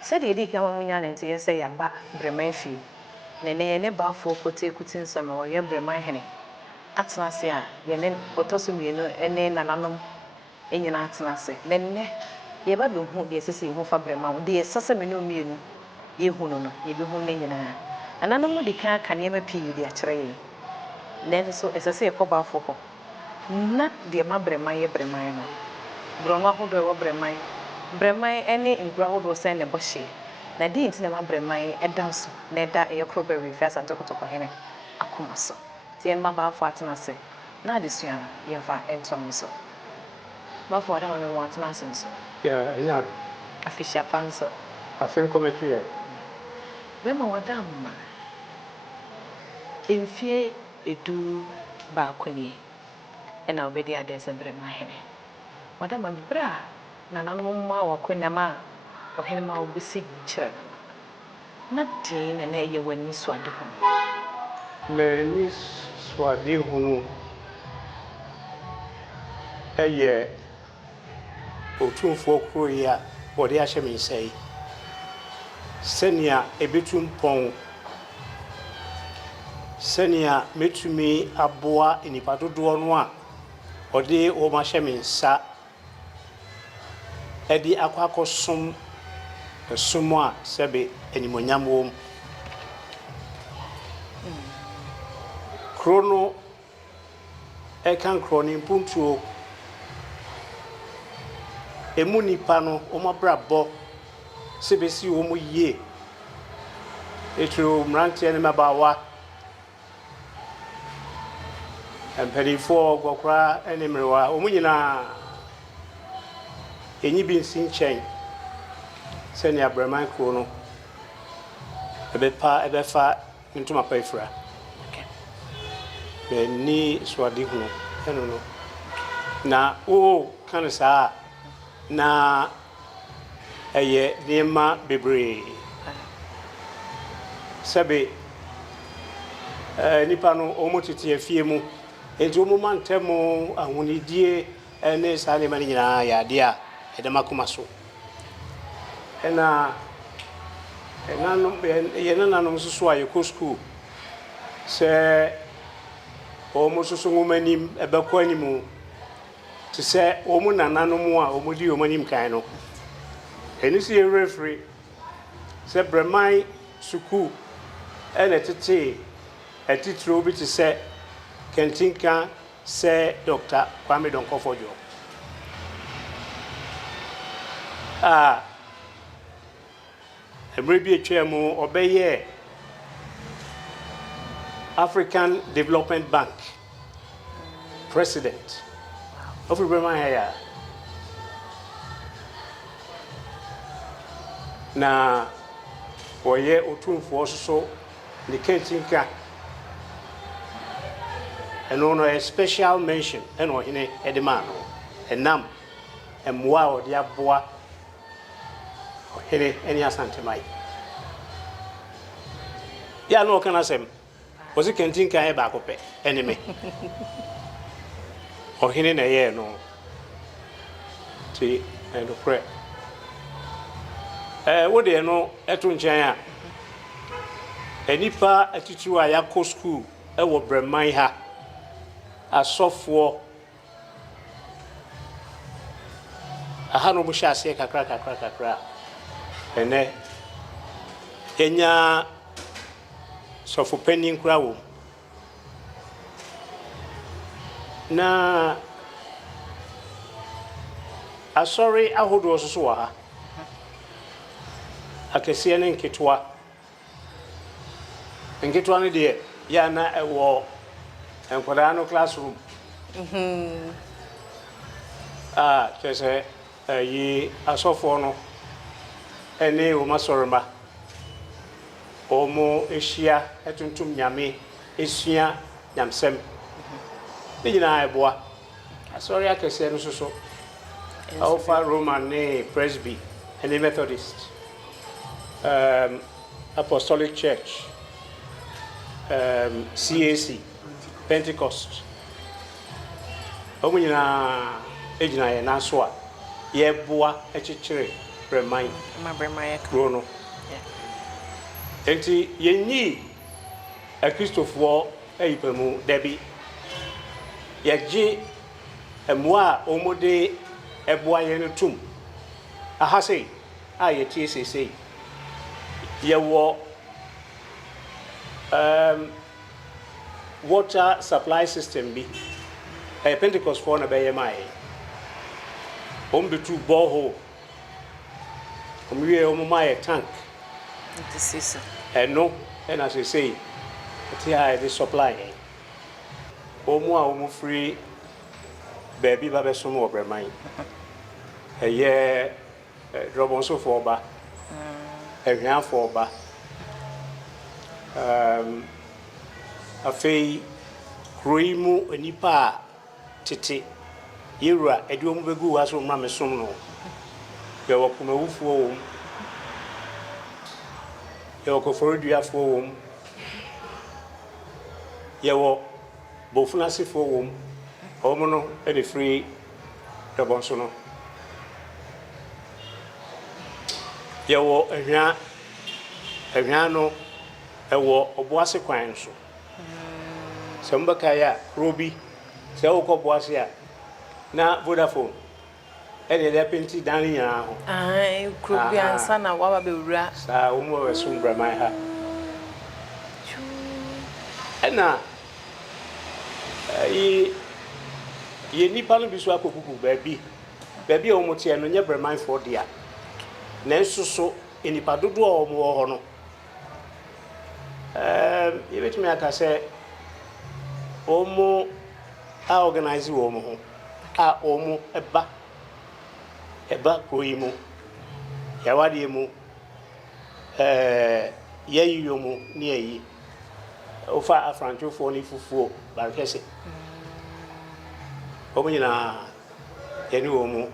Said you did come on and say about Breman fee. Ne ba for kote kutin some or your Breman Hene. Atnasia, Yenin, Otosumino, and then Nananom in your Atnase. Then ye babu who the assisting who for Breman, the Sassamino Mun, ye who know, ye be who name. And I know the car can never pee the tray. Then so as I say a cobalt for not the Breman, ye Breman. Broma who do Breman. Breman any in ground was send a bushy. Nadine never Breman a dance, Neda a crowberry fast and talk to Hene. A kumaso. See, Mamma Fatnase. Now this young, you find and so. But for I don't want nonsense. Yeah, A fish up answer. I think commentary. When my dam, in fear, it do balcony, and I'll be there. There's a Breman Hene. Madame Bra, Nanama or Quinama, or him will be signature. Not Jane and a when you swat the home. Many swadi hunu. Eye, Otun folk ya, or the Ashemi say. Senia a bitum pong. Senia metumi aboa inipatu duonwa. Ode o mashemi sa. Edi akwako sum sumwa sebe enimonyam krono ekan kroni mpuntuo emu nipa no omabrabo sebesi wo mu yie etru mrantie ne mabawa empedifo gokra enimrewa omunyina enyi bi nsinchen senia Breman krono ebefa ntuma paifra ni swadi hunu eno na o kanisa na eye nema bebre sebe nipa no omotiti afie mu enti omuma ntemo ahunidie ene sa ne mani nyina ya dia edemakoma so ena nanom susu aye ko school se omo susu ngumanim ebekwa animu to say omo nananom a omo di omanim kan no eni se referee se Breman suku ena tete etitro bi to say kentinka se Dr. Kwame Donkofojo emre bi etwemu obeye African Development Bank president of Breman here na oye otumfo so the kentinka and on a special mention and on Hene edemano enam emwa odi aboa Hene eni asante mai ya no kana sem was it kentinka e ba ko pe enemy o Hene na ye no ti and pray wo de no eto nchen a enipa atitu a yakọ school e wo Breman ha asofo aha no mu hyase kakra ene enya sofo penin kura wo na asori ahodo so wa ha akese ne nketwa ne de ya na ewo enkwada no classroom chese yi asofo no ene o masorma omo ehia etuntum nyame esua nyamsem ne nyina eboa asori akese no so Alpha Roman ne Presby and Methodist Apostolic Church CAC Pentecost omunyina ejina ye naso a ye boa echichire Breman ma Breman kro no enti yenyi a Christopher eyipamu debi ye emwa omode eboa ye no tum ahase a ye tie sesei ye wo water supply system bi Pentecost for na be ye mai betu borehole we my tank no and as I say the supply free baby babe some of Breman a year drop so for ba a grand for ba a fee creamu a nipa titi yura a drum begu as from Ramesum. You were come a for you were for you for you were both nasi for homono and free the bonsono. You were a piano, a war of Boise Quanso. Sambakaya, Ruby, Selko Boisia, now Vodafone. And it happened to Danny now. I could be a son of Wababy Rats. I almost soon by my heart. And now, ye Nippon Biswaku, baby almost here, no never mind for dear. Nancy so in the Padudo or more honor. You let me, I say, Omo, I organize you, Omo, Omo, eba koimu yawadiemu yeyiyomu ni eyi ofa afrancho fo ni fufuo barkese omunyina yeni omu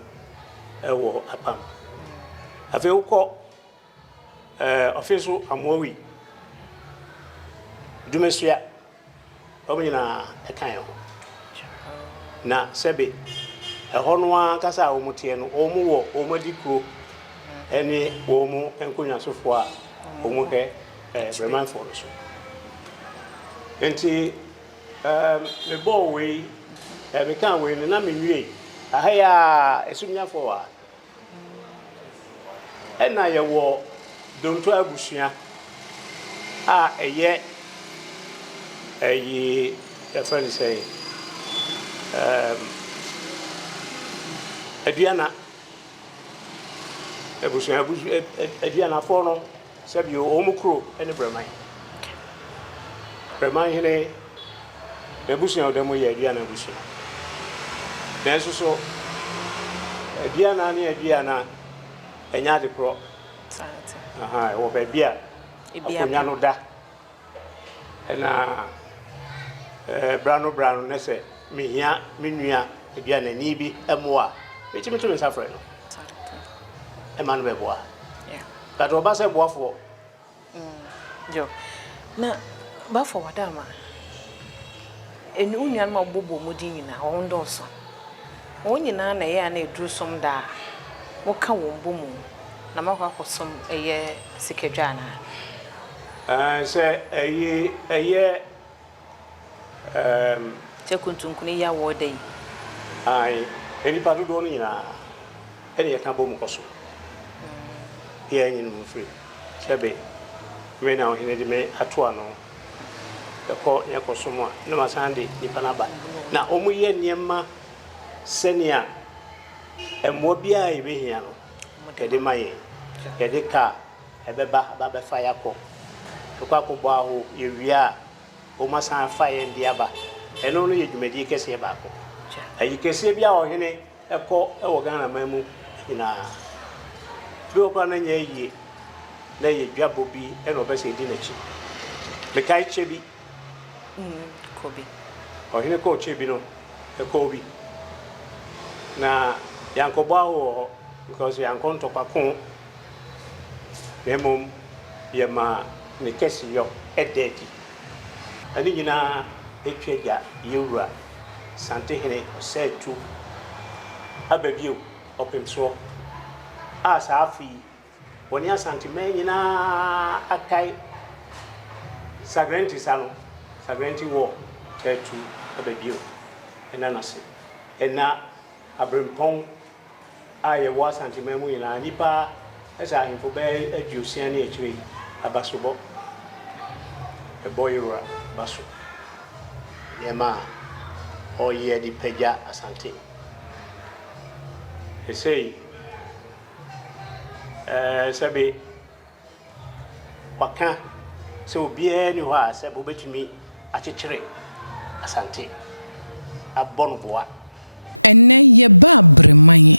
ewo apam afi uko office amwowi dumesua omunyina ekan ho na sebe honwa kasa omutie no omu wo omodikro eni omu enkonya sofo a omu he Breman for so enti me bo we me kan we na me nwie ahaya esunya fo a ena ye wo donto abusua a eye a friend say aduana aduana for no sabio omukro ene Breman Hene ebusia odemo ye aduana busia nanso so aduana ne aduana enya de pro wo ba bia akonya no da na brano ne se mehia menua aduana ni bi emoa me suffer no man be boa but obase boa for jo na ba for wadama enu unuan ma bobo modi nyina won donso won nyina na ye na eduru som da wo ka won bomu na makwa kosom eye sikedwa na say eye te kuntunkuni ya wodai ai eni padu do nyina eni ya kan bomu koso ye nyin mu free sebe we na Hene de me atoa no ko ye koso mo na masande ni panaba na omu ye niema senia emmo bia e behia no kede maye kede ka ebeba ba fa yakọ to kwa ko bo aho ye wia o masan fa ye ndiaba eno no ye dwumadi kese ba ko ayi kese bia o Hene eko e wo Ghana mamu ina bi o pa na nya yi na ye dwabo bi e no be se di na chi me kai chebi kobi o Hene ko chebi no e ko bi na yankobo aho because yankonto pa kon memom ye ma ne kesi yo ededi ani nyina etwega yewura sante Hene setu ababio open so as afi woni asante man nyina akai sagrenti sano sagrenti wo tetu ababio ena nase ena abrempon aye wo asante man mu nyina nipa esa ahemfo be aduosia ne akiri abasobo eboyura baso yema oye di peja asante say sabe waka so bia ni ho a sabe obetumi akyekyere asante abon boa enne ye ba Breman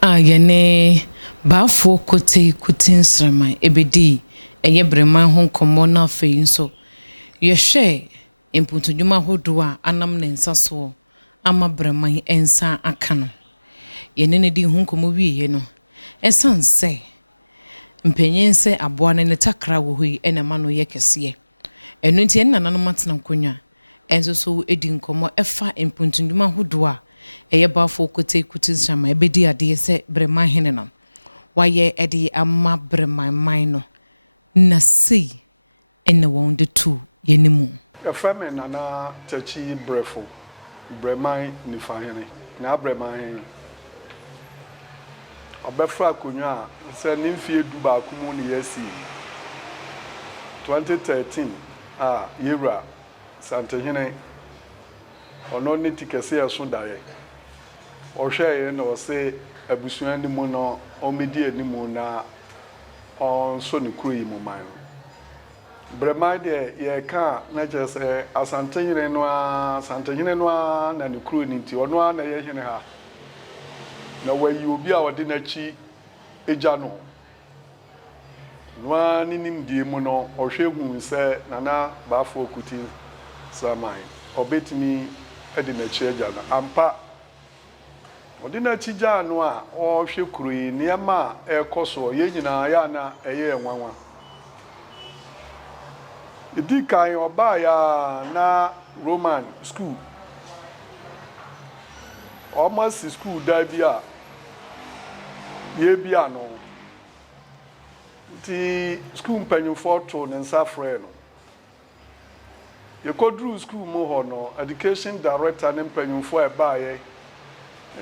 a ye ne baafo kote kutinsraman ebedi eye Breman ho komo na afei nso ye hwe imputudwuma hodo a anam ne nsaso ama Breman ensa aka no ye ne di ho komo wiye no esanse mpenyense aboa ne takra wo hoi ena ma no ye kese enu nti en nananom matena nkonwa enso so edi nkomo efa imputudwuma hodo a eye baafo kote kutinsraman ebedi ade se Breman hene no waye edi ama Breman man no na sei ena won de tu yenimu Efame nana chachi brefo Breman ni fahene na Breman hen obefra konwa se nimfie du ba kumu ni yesi 2013 yewra santehene ono ni tikese aso daye ohwe no se abusuan ni mu no omedi animu na on so ni kuro yi mu man Breman de ye ka na jese asantehene no na ni kuro ni nti ono na ye hene ha na wayi obi a wode nachi eja no nwa ninim die mu no ohwe hu se nana baafo okuti samai obetimi ede nachi eja no ampa wode nachi ja no a ohwe kurui niama ekoso ye nyina ya na eye enwanwa idi kan oba ya na Roman school almost school da bia ye bia no ti school mpanyufo to ne nsafre no ye kodru school mo ho no education director ne mpanyufo e ba ye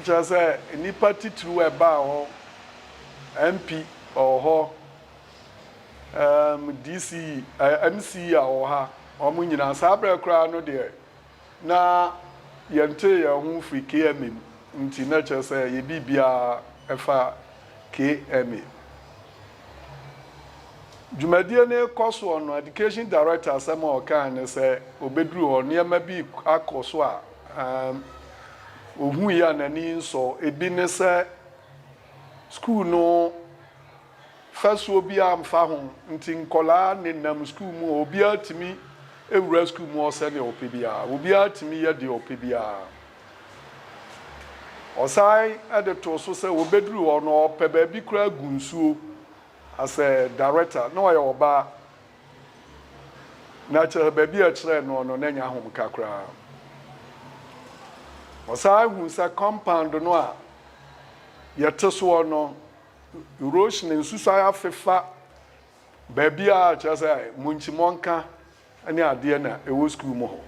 ncha say nipa titru e ba ho MP ho DC MC a ho ha omo nyina sabra kra no de na yente ya hu free KM nti na che say ye bibia efa KM Jumadie ne koso no education director asema okan ne say obedru ho niam bi akoso a ohu ya nani nso ebi ne say school no first obi amfa ho nti nkola ne nam school mu obi atimi ewura school mu osene opebia obi atimi ye de opebia osai edeto so se obedru ono opeba bi kura gunsuo as a director no ya oba na chere ba bi a chere no no na nya hom kakra osai hu se compound no a yeteso no erosion nsusu afefa ba bi a chere se munchimonka ani ade na ewo school mo ho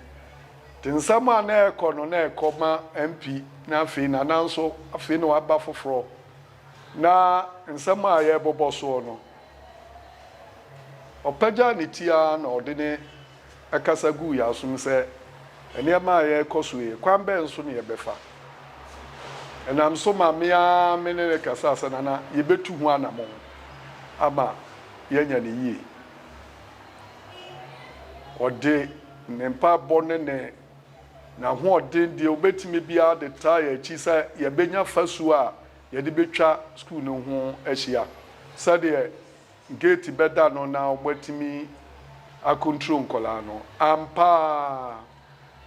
tinsama na ekono na ekoma MP na afi na nanso afi no aba foforo na nsama ye boboso no opaja ni tia na odene akasagu ya asum se eniama ye kosoe kwambe nso ne ye befa enam so ma mea menene kasasa na ye betu hu anamo ama yenya ne yie ode nempa bone ne na ho ode die obetimi bia de ta ya chi sa ye benya fasu a ye de betwa school no ho ahia sade gate beda no na obetimi akontrol nkola no ampa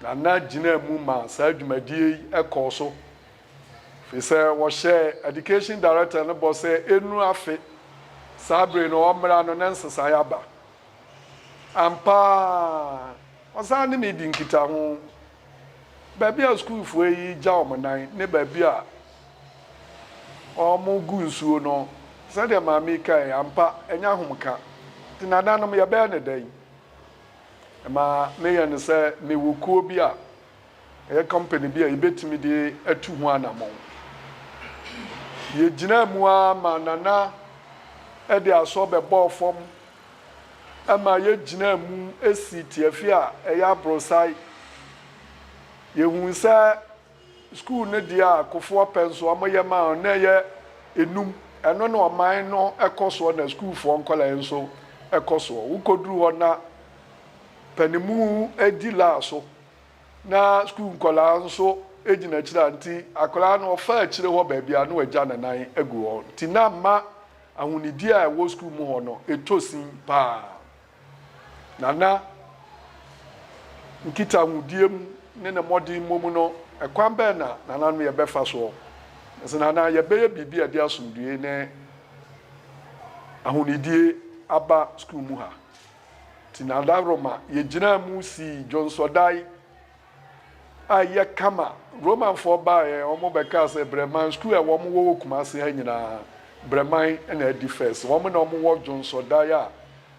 na gina mu ma sa adwumadie ekoso fi se wo share education director no bo se enu afe sabre no omra no nensesa ya ba ampa osane me di nkita ho ba bia school fu yi ja omonan ne ba bia omo gu nsuo no se de maami kai ampa enya homka ti nananom ye be ne dan ma me ye ne se me wokuo bi a e company bi a ibetimi de atu ho anamon ye gina mu a ma nana e de aso be bo fom ama ye gina mu esi tiafi a e ya brosai ye hu se school ne dia kofo penso amoye ma na ye enum eno na oman no ekoso na school fo nkola enso ekoso ukoduru ho na panimu edila so na school nkola nso ejina kira nti akola no ofa akire ho ba bia na wagya nanan egu ho ti na ma ahunidi a wo school mu ho no etosin pa nana nkita hudiem ne na modi momu no ekwan be na nana no ye befa so nse nana ye be bibia dia asumdue ne ahunidie aba school mu ha ti na da Roma ye gina mu si Johnsodai aye kama Roman for ba omo beka se Breman school e wo mo wo Kumase ha nyina Breman na edi first wo mo na omo wo Johnsodai a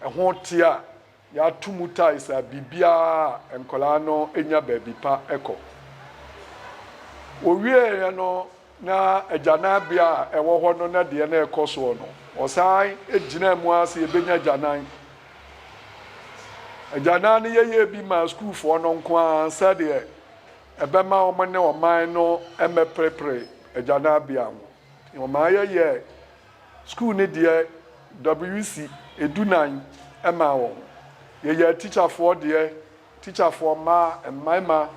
ho tia ya tumuta isa bibia enkola no enya baby pa eko owie no na ajana bia ewo ho no na de na ekoso no osai ejina mu ase ebenya janan ajana ne ye bi ma school for no nko an sade ebema omo ne oman no emeprepre ajana bia ho oman ye school ne de WC edunan ema wo ye teacher for there teacher for ma and ma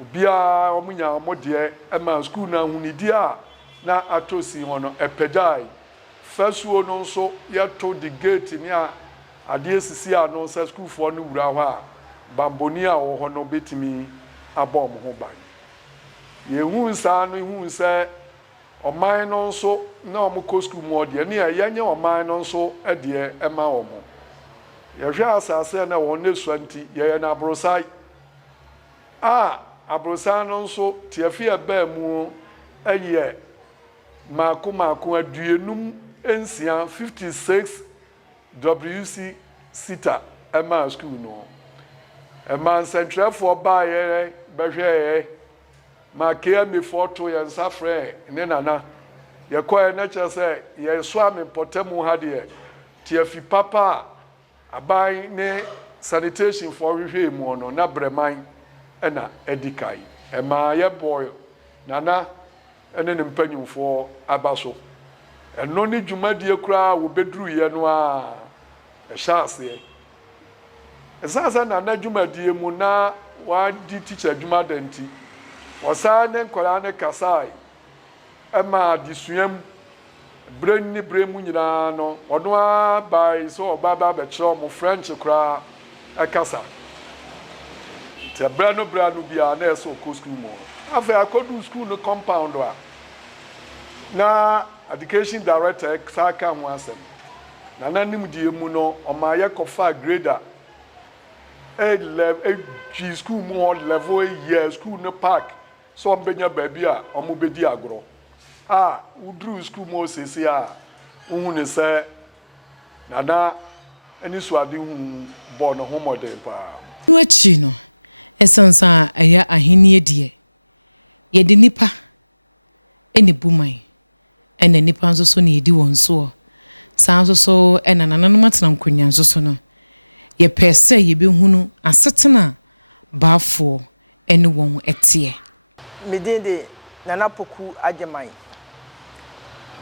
obia omunya omode ema school na hunidi a na atosi hono epedai fasuo no nso ye to the gate ni a ade sisi a no sa school for no wura ho a bamboni a wo hono betimi abom ho ban ye hu nsa no hu nsa oman no nso na omko school mo de ni a yenye oman no nso ede ema omo yehwe asase na won nesuanti ye na abrosai abrosan no nso tiafi aba mu eye mako aduenum ensia 56 WC sita ema school no ema centrefo ba ye behwe ma ke me photo ye nsafre ne nana ye koye na chese ye so am potemu ha de tiafi papa abai ne sanitation for hwehwe mu no na Breman ena edikai ema ye boy nana ene ne mpanyumfo abaso eno ne dwumadie kura wo beduru ye no a ehyaase esasa nana dwumadie mu na wa di teacher dwumadanti wasa ne nkola ne kasai ema disuam breni bremu nyina no ono a bai so baba be kiro mo French kura akasa te brano bia na eso ko school mo afa akodu school no compound a na education director saka ho asem na nanim die mu no o ma ye kofa grader G school mo level year school no park so mbenya baabi a o mo bedi agro udru school mo sesi a uhu ne se nana ani suade hu bo no ho model pa no achi no esansa aya ahenie de ye de nipa eni buman ena nipa nso so ne yedi won so san so ena nananom atena nkonya nso so no ye pese ye behunu asetena baafo eni won etie medende nana poku agemai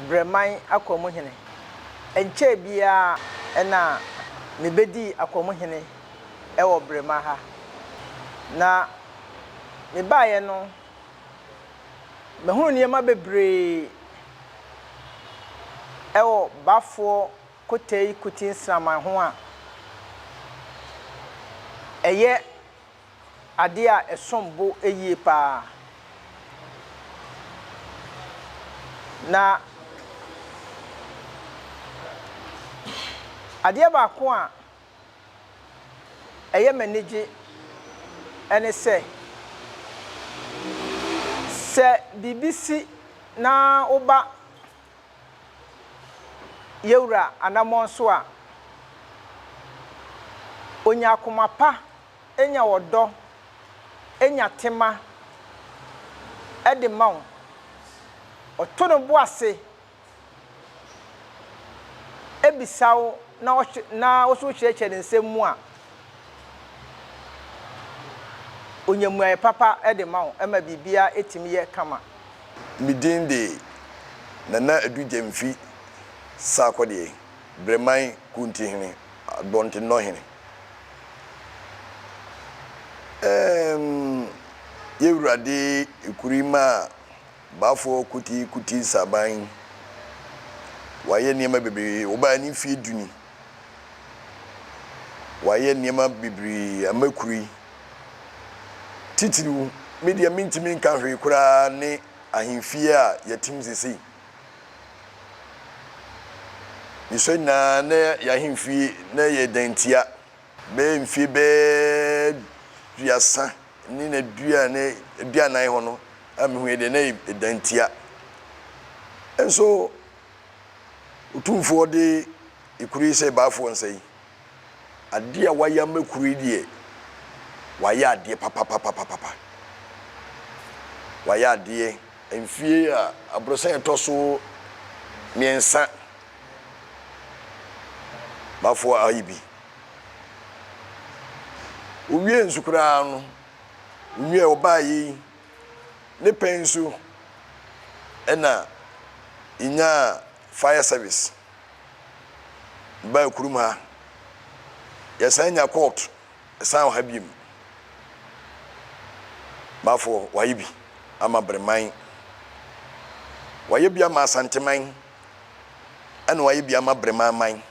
Breman akomo hene enche bia ena mebedi akomo hene ewo Breman ha na me baaye no me hunu niema bebre ewo bafo kotei kutin sraman ho a eye ade a esombo eyie pa na ade ba ko a eye manage ene se BBC na oba yewura anamon so a onya akoma pa enya wodo enya tema ede mawo otono boase ebisawo na oso cheche nsem mu a onyamuaye papa ede mawo ema bibia etimiye kama midin de nana adu jemfi sakode Breman kunti hene bonte no hene yewurade ekurima bafo kuti saban waye niema bebe oba ni fie duni waye niema bebe amakuri titiru media mintimi nka hwe kura ne ahemfie a yatim sisi niso na ya hemfie na ye dantia be mfie be duasa ni na dua ne dua nan ho no amhu de na dantia enso utumfo de ikuri se bafo nsai ade a waya makuri die waya ade papa waya ade emfie a abrosan etoso miensa bafo ayibi uwie nsukura no uwie obayi ne pensu ena inya fire service ba kuruma ya sanya court san habim bafo wayibi ama Breman wayibi ama santeman ana wayibi ama Breman man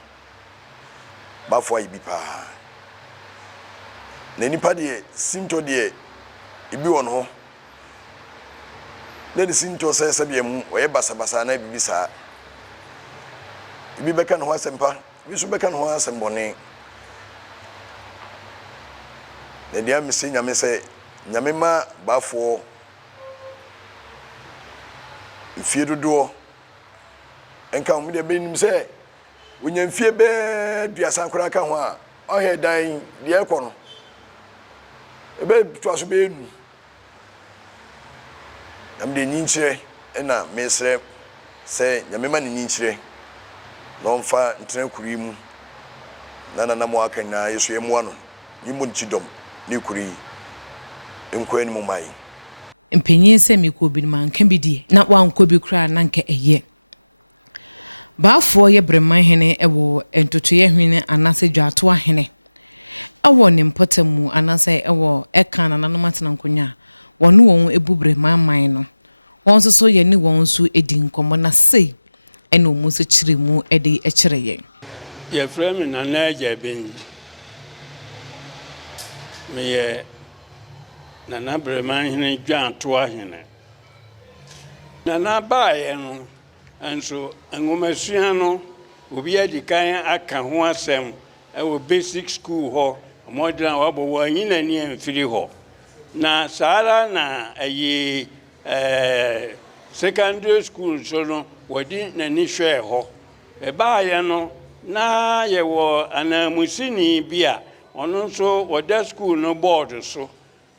bafo wayibi pa na nipa de sinto de ibi won ho na de sinto sese biam waye basabasa na bibi sa ibi beka no asempa ibi so beka no asembone na dia misi nyame se nyame ma bafo ifie dodo enka mu de benim se wonya mfie be duasa nkora ka ho a ohe dan de ekọ no ebe tuaso be enu am de nyinchire na mesre se nyame ma nyinchire no mfa ntena kuri mu na mo aka na yeso yemu ano yimu nchidom ni kuri enko mu mai mpanyin se meko bi man ka bi die na wanko bi kura na nka eye baafo ye Breman hene ewo entotoye hwene anase dwato ahene ewo ne mpotamu anase ewo eka na nanom atena nkonya wonu won ebu Breman man no won so ye ni won su edi nkomo na sei ene omu so chire mu edi echire ye ye frame na na eja ben me ye na Breman hene dwato ahene na baaye no anso angomasuya no obi adikan aka ho asem ewo basic school ho modern wabo wanyina ni emfiri ho na sara na ayi secondary school so no wadi na ni hwe ho baaye no na ye wo anamusini bia ono so wada school no board so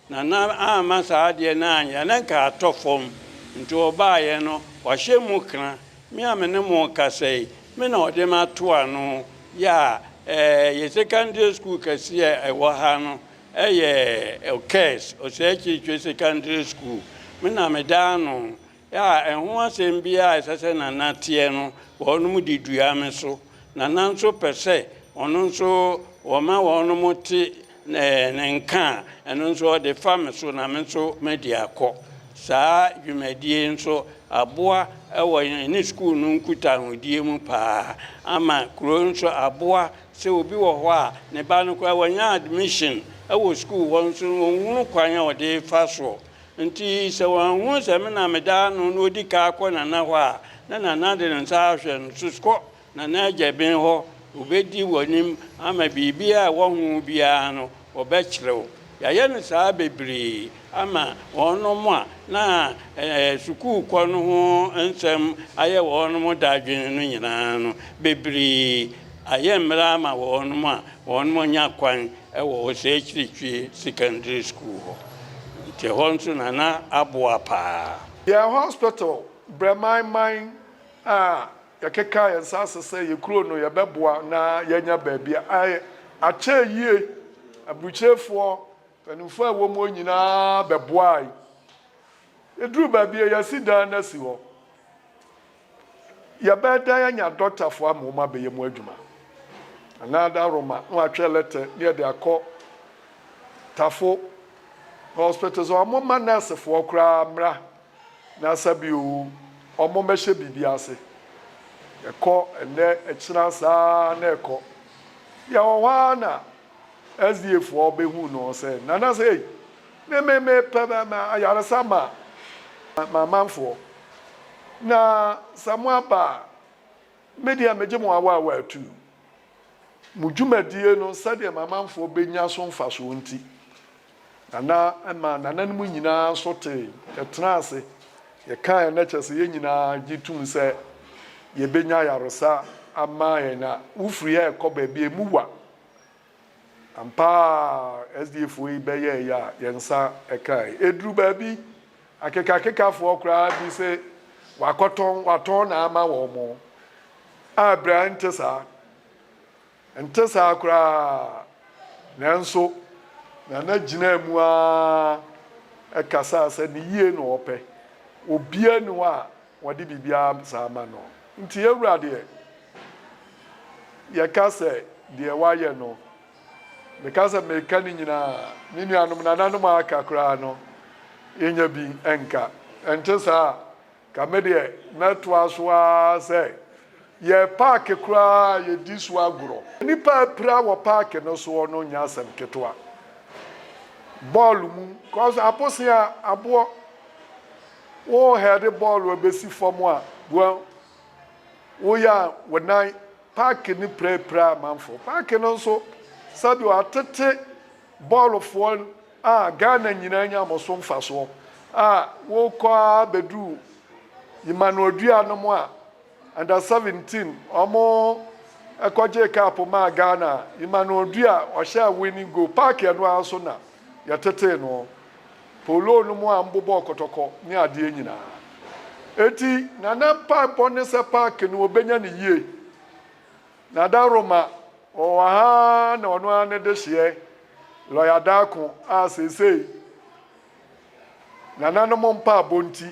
na ama saade na anya na ka atofom nto baaye no wahye mu kra mi amene mo kasei me na ode ma to ano ya ye secondary school kasi ewo ha no ye case o se chi secondary school me na me da no ya ehun asem bia esese na natie no wonu mu didua me so na nanso pese onu nso wo ma wonu mu ti ne nka eno nso de fam so na me nso media ko saa dwumadie nso aboa ewo ni school no nkuta hodie mu pa ama kuro nso aboa se obi wo ho a ne ba no kwa wanya admission ewo school won so wonu kwanya ode fa so nti se won se me na me da no no di ka akọ na ho a na de nsa ahwe no susko na aja ben ho obedi wonim ama bibia wo hu bia no obekyerew yɛyɛ no saa bebree ama wɔnom a na sukuu kɔ no ho nsɛm ayɛ wɔnom dadwene no nyinaa no bebree ayɛ mmara ama wɔnom a wɔnom nya kwan ɛwɔ sɛ akyirikyiri secondary school hɔ nti hɔ nso na aboa paa. yɛ hospital Breman man a yɛkeka yɛn nsa ase sɛ yɛ kuro no yɛbɛboa na yɛnya baabi a akyɛ yie aburukyerɛfoɔ mpanimfoɔ a wɔn mu nyinaa bɛboa eduru baabi a yɛsi dan na si hɔ yɛbɛda yɛnya dɔktafoɔ ama wɔn abɛyɛ mu adwuma anada roma na watwɛ lɛtɛ ne yɛde akɔ tafo hospital so wɔn ma nursefoɔ koraa mmra na asabi o wɔn bɛhyɛ biribi ase yɛkɔ ɛnɛ ɛkyina saa na ɛkɔ yɛwɔ hɔ na SDA-foɔ bɛhu no sɛ nana sɛ me pɛ ayaresa ma manfoɔ na samu aba media megye mo awa atu mu dwumadie no sɛdeɛ manfoɔ bɛnya so mfa so nti nana no mu nyinaa so te yɛtena ase yɛka na kyɛ sɛ yɛn nyinaa gye tum sɛ yɛbɛnya ayaresa ama yɛn na wofiri yɛ kɔ baabi emuwa ampa SDA-foɔ yi bɛyɛ ya yɛnsa ɛkae eduru baabi akekakafoɔ koraa bi sɛ watɔn na ama wɔn mo a bra nte saa koraa nanso na gyina mu a ɛkasa sɛ ne yie na ɔpɛ obia no a wɔde biribiara saa ama no nti ewuradeɛ yɛka sɛ deɛ wayɛ no because meka ni nyinaa ne nuanom nananom aka koraa no yɛnya bi ɛnka ɛnte saa ka me deɛ mɛtoa so a sɛ yɛ paake koraa yɛdi so agorɔ nipa apira wɔ paake no soɔ no nya asɛm ketewa bɔɔlo mu cause apose a aboɔ wo hɛde bɔɔlo abɛsi fam a woyɛ a wɔnan paake ne pirapira amanfo paake no nso sabi watete bɔɔlofoɔ a Ghana nyinaa nya amoso mfa soɔ a wokɔ bedu yimanodua no mu a under 17 ɔmo ɛkɔgye cup ma Ghana yimanodua ɔhyɛ winning goal park no aso na yɛtete no polo no mu a mbobɔ kɔtɔkɔ ne adeɛ nyinaa eti nana pipe ne sɛ park no obenya ne yie na da Roma ha na ɔno ane de hyeɛ lɔya daako a sesei nananom mpa abonti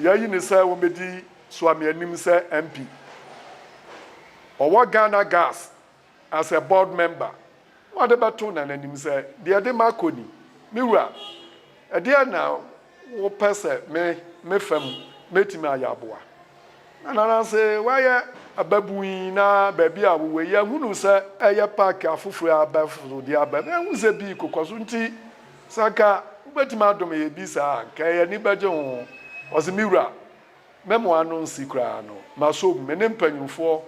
yɛyi ne sɛ wɔmɛdi soame anim sɛ MP ɔwɔ Ghana Gas as a board member wɔde bɛto na n'anim sɛ deɛ de makoni miwura ɛdeɛ na wɔpɛ sɛ me fam metimi ayɛ aboa nana sɛ wayɛ ababui na baabi a wo yɛ hunu sɛ ɛyɛ park afoforo abaforo de aba na hu sɛ bi kokoso nti saka wobɛtumi adom yɛ bi saa ka yɛ ni bɛgye ho ɔse miwura memo ano nsi koraa no maso me ne mpanyimfoɔ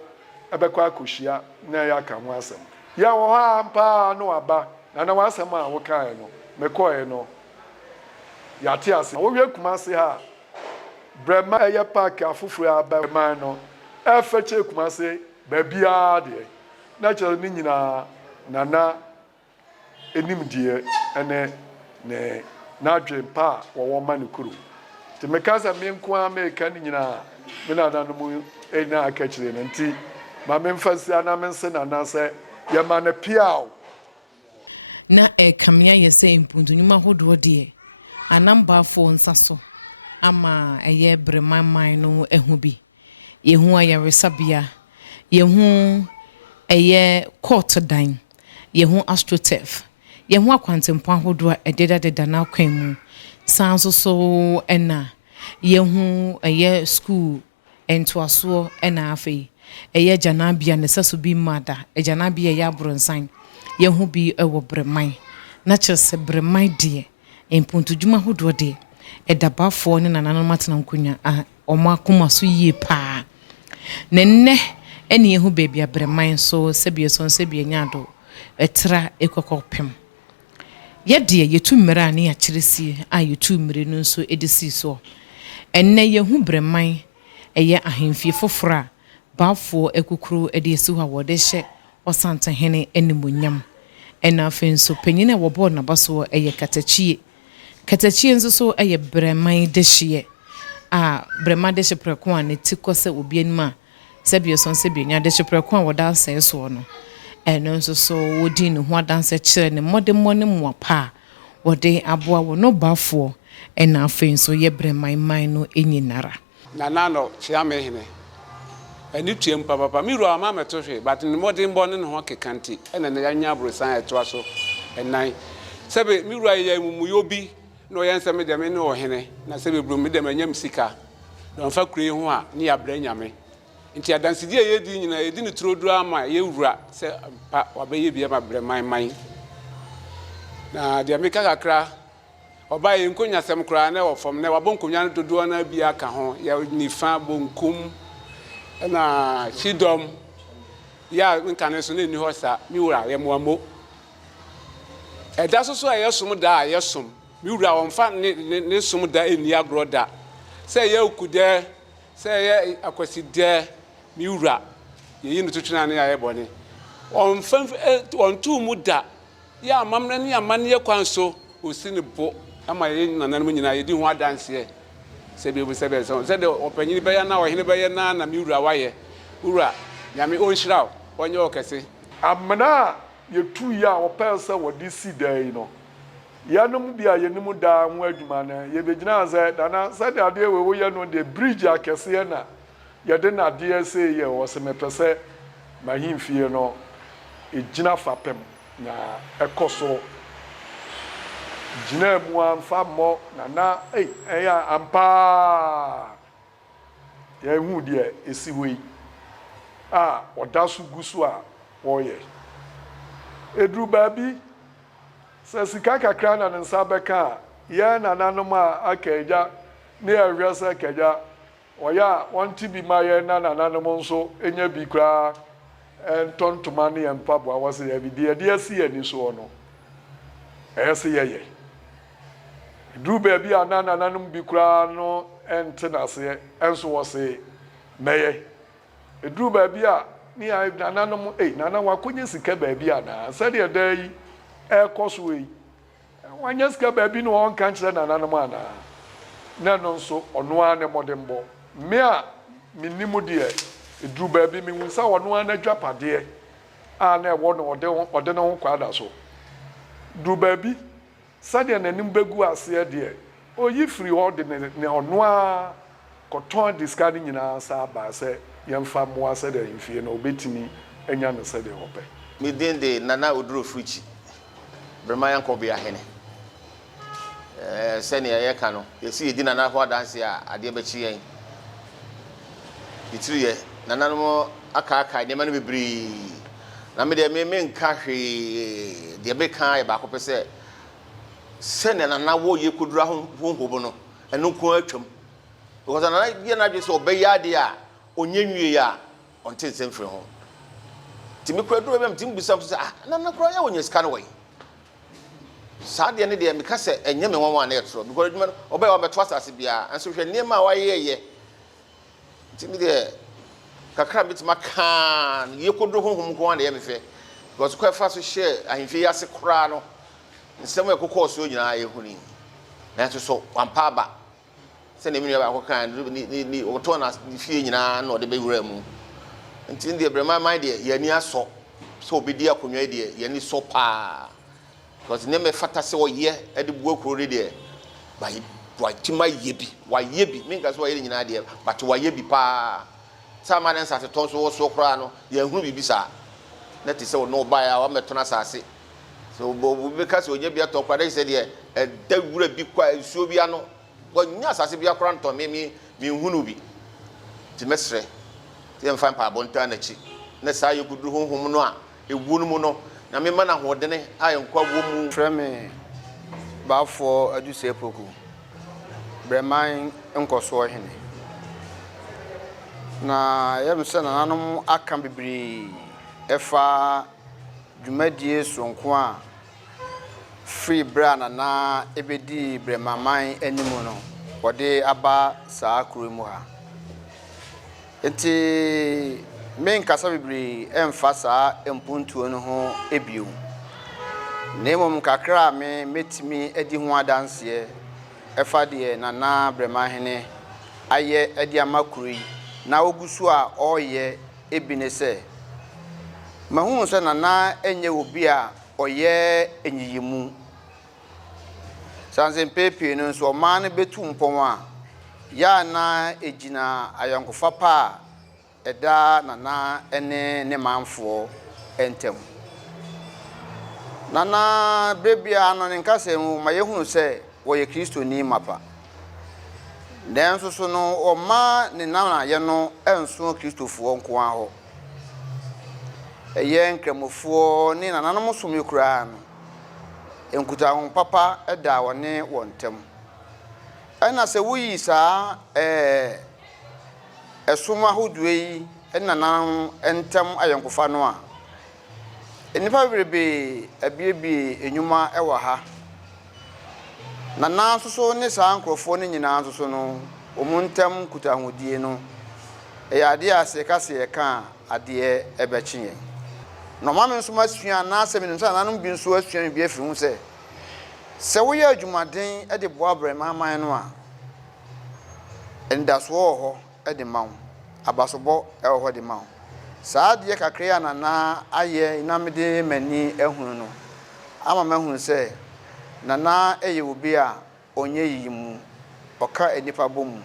ɛbɛkɔ akɔhyia na yɛ aka ho asɛm ya wɔ ha mpa no aba na wasɛm a wokae no mekɔɛ no yɛate ase wowie Kumase ha Breman ɛyɛ park afoforo aba no ɛfɛkyɛ Kumase baabia deɛ na kyerɛ ne nyinaa nana enim deɛ ɛne ne n'adwen pa wɔwɔ ma ne kuro te meka sɛ me nko a meka ne nyinaa me nana no mu ɛna aka kyerɛ no nti ma memfa sia na mense nana sɛ yɛma ne piaw na kamea yɛ sɛ mpuntunwuma hodoɔ deɛ anambaafo nsa so ama ɛyɛ Breman man no ɛho bi yehu ayaresabea yehu ɛyɛ court dan yehu astrotef yehu akwantempo ahodoɔ ɛdedadeda na kwan mu sanso so ɛna yehu ɛyɛ school entoasoɔ ɛna afei ɛyɛ janabia ne saso bi mada janabia yɛ abronsan yehu bi ɛwɔ Breman na kyerɛ Breman deɛ mpuntudwuma hodoɔ deɛ ɛdabafoɔ ne nananom atena nkonya a ɔmo akoma so yie paa nenne ɛne yehu baabi a Breman so sɛbie so sɛbie nyado ɛtra ekɔkɔpem Yɛde yɛtu mmere a ne yɛkyerɛsie a yɛtu mmere no nso edisi so. Ɛnnɛ yɛhu Breman ɛyɛ ahemfie foforɔ a baafoɔ ekukuru ɛde esi hɔ a wɔde hyɛ ɔsanta hene animonyam. Ɛna afei nso panyin a wɔbɔ n'abaso ɛyɛ Katachie. Katachie nso so ɛyɛ Breman dehyeɛ a Breman dehye preko a ne ti kɔ sɛ obi anim a sɛbi ɛson sɛbi nya dehye preko a wɔda asɛe so no. Ɛno nso so wodi ne ho adanse kyerɛ ne mmɔdemmɔ ne mmoapa a wɔde aboa wɔ no baafoɔ ɛna afei nso yɛ Breman man no enyinara. Nanano chiame Hene. Ani tuem papa mi ro ama meto hwe but ne mmɔdemmɔ ne ho kekanti ɛna ne yanya abrosan ɛtoa so ɛnan. Sɛbe mi ro ayɛ mumuyo bi no yɛn sɛ me de me ne Hene na sɛbe bro me de manyam sika. Na mfa kure ho a ne ya bra nyame. Nti adansidi ye di nyina ye di ne turodu ama ye wura se pa wabeye bia ma Breman man na de ameka kakra oba ye nkonya sem kra na ofom na wabon konya no dodo na bia ka ho ye nifa bonkum na chidom ya nka ne so na ni hosa mi wura ye moamo eda so ye som da ye som mi wura wonfa ne som da eni agro da se ye okude se ye akwasi de mi wura ye yin tutuna ne ya bone on tu mu da ya amamna ne amane ye kwanso osi ne bo ama ye nanan mu nyina ye di ho adanse se bi bu se be so se de opanyin be ya na Hene be ya na mi wura waye wura nyame onhyiraw onye okese amana ye tu ya opelsa wodi si dai no yanom bia yenim da ho adwuma na ye begina ze dana se de ade we wo ye no de bridge akese na yɛde na ade se ye wo se mepese mahimfie no egina fapem na ekoso gina mu amfa mo na eya ampa ye hu de esi hoi a odasu gusu a woye edru babi se sika kakra na nsa beka ye nananom a akaja ne awese kaja oya wanti bi maye na nananom nso enya bi kra entontoma ne empabo awase ya bi de asi ani so no ese ye edru babi a nananom bi kra no entenase enso wose meye edru babi a ni nananom nana wakonye sika babi a na se de dai ekoso yi wanya sika babi no on kan kire nananom ana na no nso ono ane modembo me a minimu de edru babi mi hunsa ono ana dwapade a na ewo no ode no kwada so dru babi sade nanim begu ase de oyi free hold ne ono a koton discard nyina sa ba se yemfa mo ase de mfie na obetimi enya ne se de hope me den de nana oduro fruchi Breman ko bia Hene sene ye ka no yesi edi nana ho adanse a ade be chi yen itiriye nana no aka de ma no bebri na me de me nka hwe de be kan e ba ko pese sene nana wo ye kodura ho hobo no eno ko atwam because nana ye na dwe so obeya de a onye nwie ya onte nsem ho timi kwaduro be mtim busam so nana kro ya onye sika no wai Sadia ne de me ka se enye me nwanwa na etro because dwuma obey wa beto asase bia anso hwe niema wa yeye ntimi de kakra bitima kan ye kodo honhom ko na ye me fe because kwa fa so hye ahemfi yase kra no nsem e kokọ so nyina ye huni na so wampa ba se ne me ba ko kan ni oto na fie nyina na ode be wura mu ntimi de Breman man de ye ni aso so obedi akonwa de ye ni so pa because name fatase wo ye e de buo kuro de by tima yebi wa yebi me nka so ye nyina de but wa yebi pa sama den sase ton so wo so kura no ye hu bibi sa na ti se wo no ba ya wa meto na sase so bo be ka se onye bia to kwade se de e da wura bi kwa nsuo bia no wo nya sase bia kura nto me hu no bi ti mesre ti em fan pa bonta na chi na sa ye kudu honhom no a ewu no mu no na me mana hodene ayenkwa wo mu frame bafo aduse poku Breman nkoso Hene na yemse nananom aka bibiri efa dwumadie sonko a free brand na ebedi Breman animu no wode aba saa kuro mu ha enti men kasa bibiri emfa saa empuntuo no ho ebio nemom kakra me metimi edi ho adanse efa de na Breman Hene aye edi amakuri na ogusu a oye ebine se mahunu se na enye obi a oye enyiyimu sanzen pepe no so man betu mpon a ya na ejina ayonkofa pa eda na ene ne manfo entem nana bebia no nkase mu mayehunu se wo ye Kristo ni mapa nanso so no o ma ne na ye no enso Kristofo nko aho eye nkremofo ni nananom somi kura no enkuta hon papa eda wone wontem ana se wuyi saa esuma hodui enanam entem ayonkofa no a enipa berebe abiebi enyuma ewa ha nana so ne saa nkrofo ne nyina so no omuntem kuta hodie no ade ase kase ye ka ade ebekye no ma me nso masua na ase me nso nanum bi nso asua bi afiri hu se wo ye adwumaden e de boa Breman man no a endaso ho e de mawo abasobo e ho de mawo saa de kakra ya nana aye inamede mani ehunu no ama mahunu se nana eye obi a onye yimu oka enipa bomu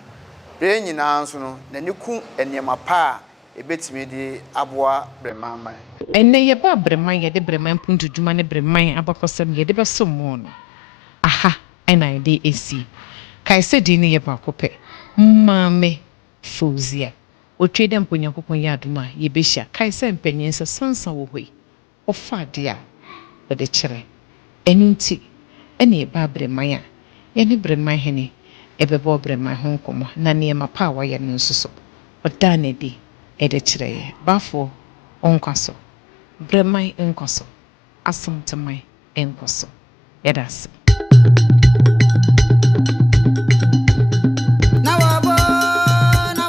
re nyina nso no naniku eniema pa ebetimi de aboa Breman man enne ye ba Breman ye de Breman puntu dwuma ne Breman abakosam ye de besomo no aha ena ide esi kai se di ne ye ba kope mame fuzia otwe de mponyankopon ya aduma ye behia kai se mpanyin se sansa wo hoi ofa de a de kire enunti ene ba Breman a ye ne Breman Hene ebebo Breman ho komo na ne ma pa wa ye no nsoso oda ne di e de kire ye bafo onkwaso Breman enkoso asomtemai enkoso edas